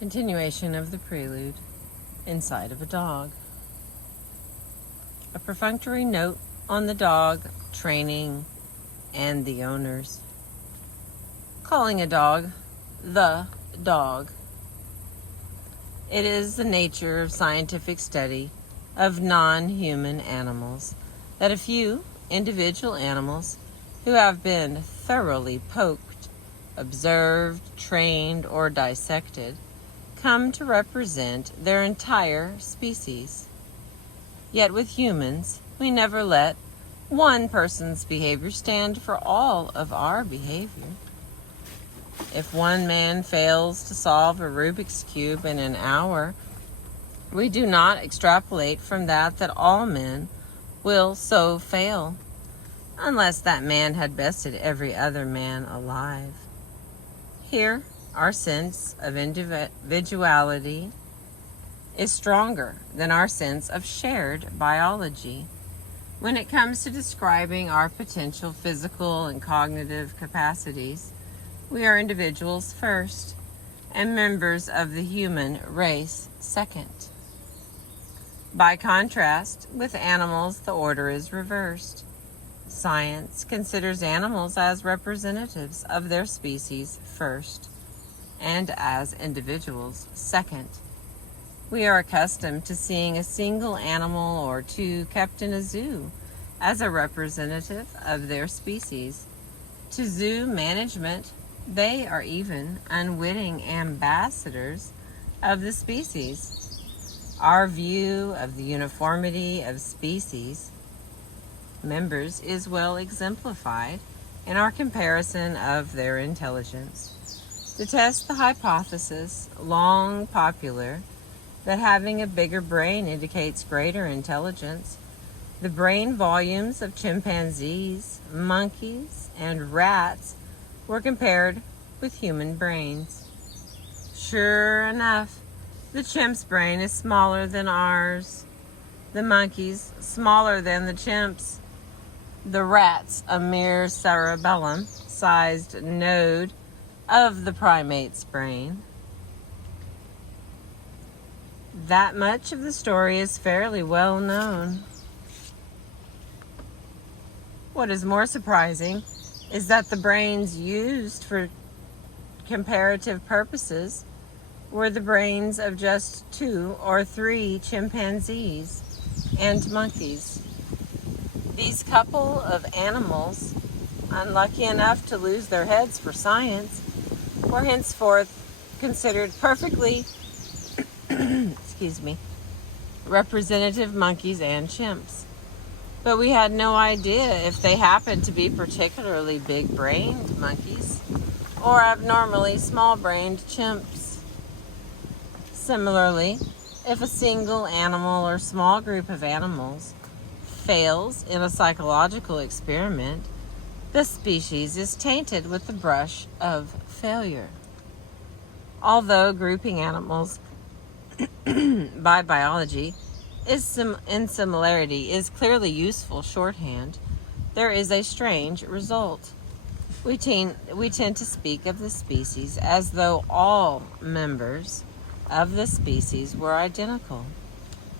Continuation of the prelude, Inside of a Dog. A perfunctory note on the dog, training, and the owners. Calling a dog the dog. It is the nature of scientific study of non-human animals that a few individual animals who have been thoroughly poked, observed, trained, or dissected come to represent their entire species. Yet with humans, we never let one person's behavior stand for all of our behavior. If one man fails to solve a Rubik's Cube in an hour, we do not extrapolate from that all men will so fail, unless that man had bested every other man alive. Here, our sense of individuality is stronger than our sense of shared biology. When it comes to describing our potential physical and cognitive capacities, we are individuals first, and members of the human race second. By contrast, with animals, the order is reversed. Science considers animals as representatives of their species first, and as individuals second. We are accustomed to seeing a single animal or two kept in a zoo as a representative of their species. To zoo management, they are even unwitting ambassadors of the species. Our view of the uniformity of species members is well exemplified in our comparison of their intelligence. To test the hypothesis, long popular, that having a bigger brain indicates greater intelligence, the brain volumes of chimpanzees, monkeys, and rats were compared with human brains. Sure enough, the chimp's brain is smaller than ours, the monkey's smaller than the chimp's, the rat's a mere cerebellum-sized node of the primate's brain. That much of the story is fairly well known. What is more surprising is that the brains used for comparative purposes were the brains of just 2 or 3 chimpanzees and monkeys. These couple of animals, unlucky enough to lose their heads for science, were henceforth considered perfectly representative monkeys and chimps. But we had no idea if they happened to be particularly big-brained monkeys or abnormally small-brained chimps. Similarly, if a single animal or small group of animals fails in a psychological experiment, the species is tainted with the brush of failure. Although grouping animals by biology in similarity is clearly useful shorthand, there is a strange result. We tend to speak of the species as though all members of the species were identical.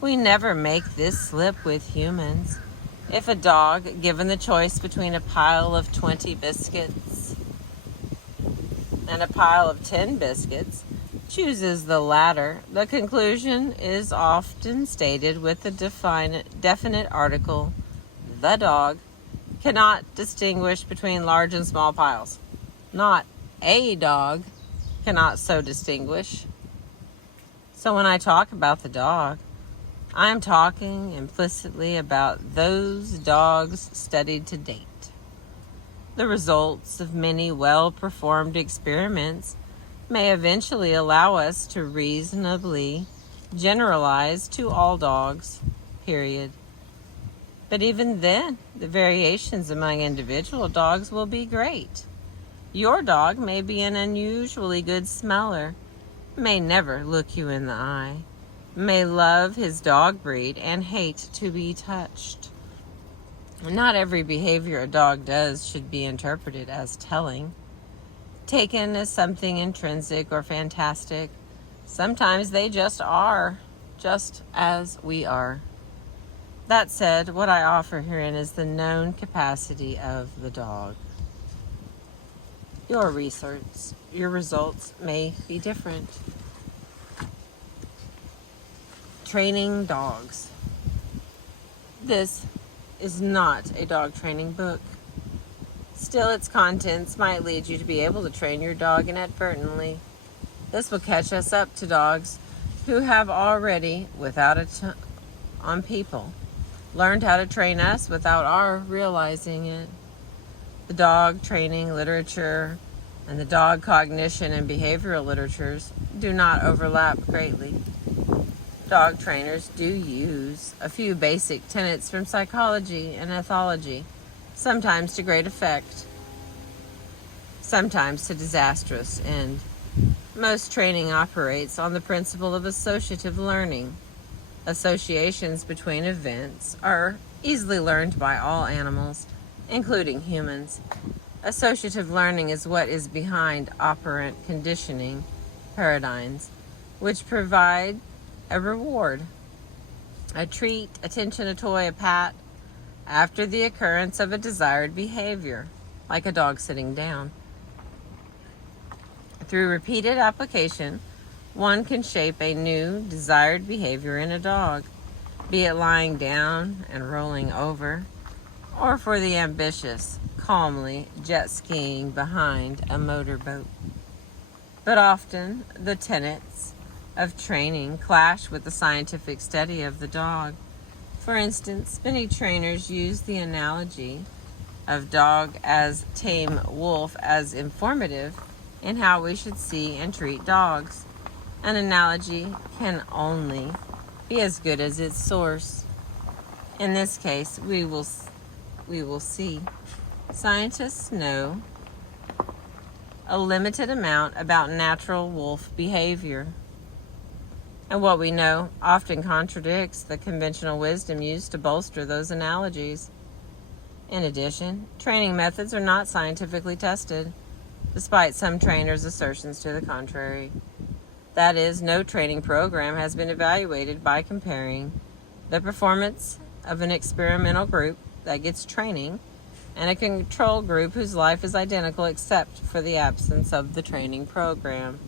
We never make this slip with humans. If a dog, given the choice between a pile of 20 biscuits and a pile of 10 biscuits, chooses the latter, the conclusion is often stated with the definite article, the dog cannot distinguish between large and small piles. Not a dog cannot so distinguish. So when I talk about the dog, I'm talking implicitly about those dogs studied to date. The results of many well-performed experiments may eventually allow us to reasonably generalize to all dogs, period. But even then, the variations among individual dogs will be great. Your dog may be an unusually good smeller, may never look you in the eye, may love his dog breed and hate to be touched. Not every behavior a dog does should be interpreted as telling. Taken as something intrinsic or fantastic, Sometimes they just are, just as we are. That said, what I offer herein is the known capacity of the dog. Your results may be different. Training dogs. This is not a dog training book. Still, its contents might lead you to be able to train your dog inadvertently. This will catch us up to dogs who have already, on people, learned how to train us without our realizing it. The dog training literature and the dog cognition and behavioral literatures do not overlap greatly. Dog trainers do use a few basic tenets from psychology and ethology, sometimes to great effect, sometimes to disastrous end. Most training operates on the principle of associative learning. Associations between events are easily learned by all animals, including humans. Associative learning is what is behind operant conditioning paradigms, which provide a reward, a treat, attention, a toy, a pat, after the occurrence of a desired behavior, like a dog sitting down. Through repeated application, one can shape a new desired behavior in a dog, be it lying down and rolling over, or for the ambitious, calmly jet skiing behind a motorboat. But often, the tenets of training clash with the scientific study of the dog. For instance, many trainers use the analogy of dog as tame wolf as informative in how we should see and treat dogs. An analogy can only be as good as its source. In this case, we will see. Scientists know a limited amount about natural wolf behavior, and what we know often contradicts the conventional wisdom used to bolster those analogies. In addition, training methods are not scientifically tested, despite some trainers' assertions to the contrary. That is, no training program has been evaluated by comparing the performance of an experimental group that gets training and a control group whose life is identical except for the absence of the training program.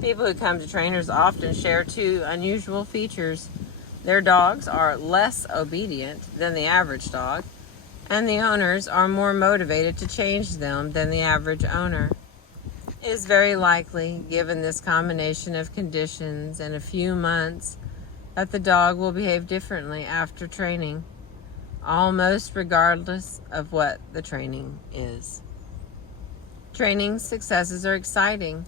People who come to trainers often share two unusual features. Their dogs are less obedient than the average dog, and the owners are more motivated to change them than the average owner. It is very likely, given this combination of conditions and a few months, that the dog will behave differently after training, almost regardless of what the training is. Training successes are exciting,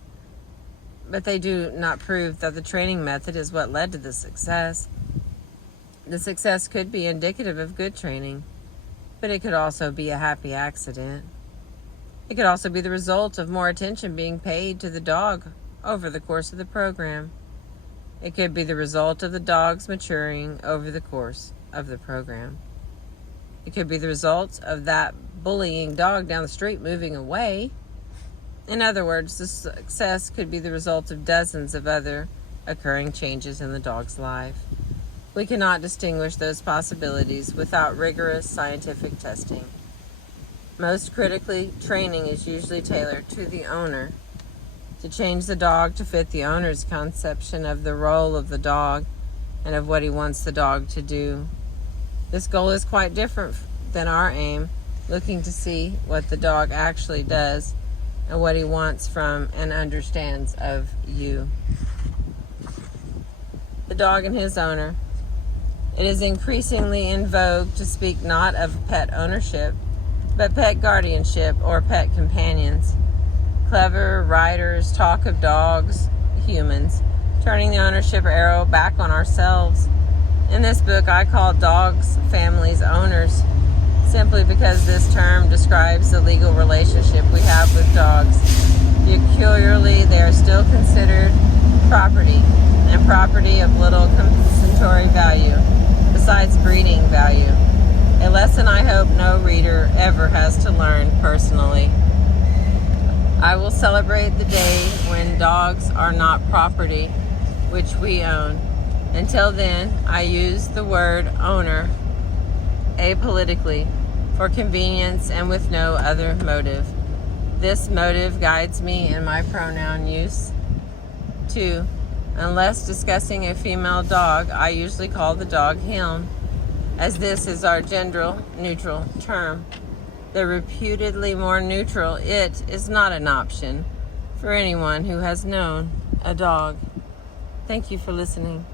but they do not prove that the training method is what led to the success. The success could be indicative of good training, but it could also be a happy accident. It could also be the result of more attention being paid to the dog over the course of the program. It could be the result of the dogs maturing over the course of the program. It could be the result of that bullying dog down the street moving away. In other words, the success could be the result of dozens of other occurring changes in the dog's life. We cannot distinguish those possibilities without rigorous scientific testing. Most critically, training is usually tailored to the owner. To change the dog to fit the owner's conception of the role of the dog and of what he wants the dog to do. This goal is quite different than our aim, looking to see what the dog actually does and what he wants from and understands of you. The dog and his owner. It is increasingly in vogue to speak not of pet ownership, but pet guardianship or pet companions. Clever writers talk of dogs, humans, turning the ownership arrow back on ourselves. In this book, I call dogs families owners, simply because this term describes the legal relationship we have with dogs. Peculiarly, they are still considered property, and property of little compensatory value, besides breeding value. A lesson I hope no reader ever has to learn personally. I will celebrate the day when dogs are not property, which we own. Until then, I use the word owner apolitically, for convenience and with no other motive. This motive guides me in my pronoun use. 2. Unless discussing a female dog, I usually call the dog him, as this is our gender neutral term. The reputedly more neutral it is not an option for anyone who has known a dog. Thank you for listening.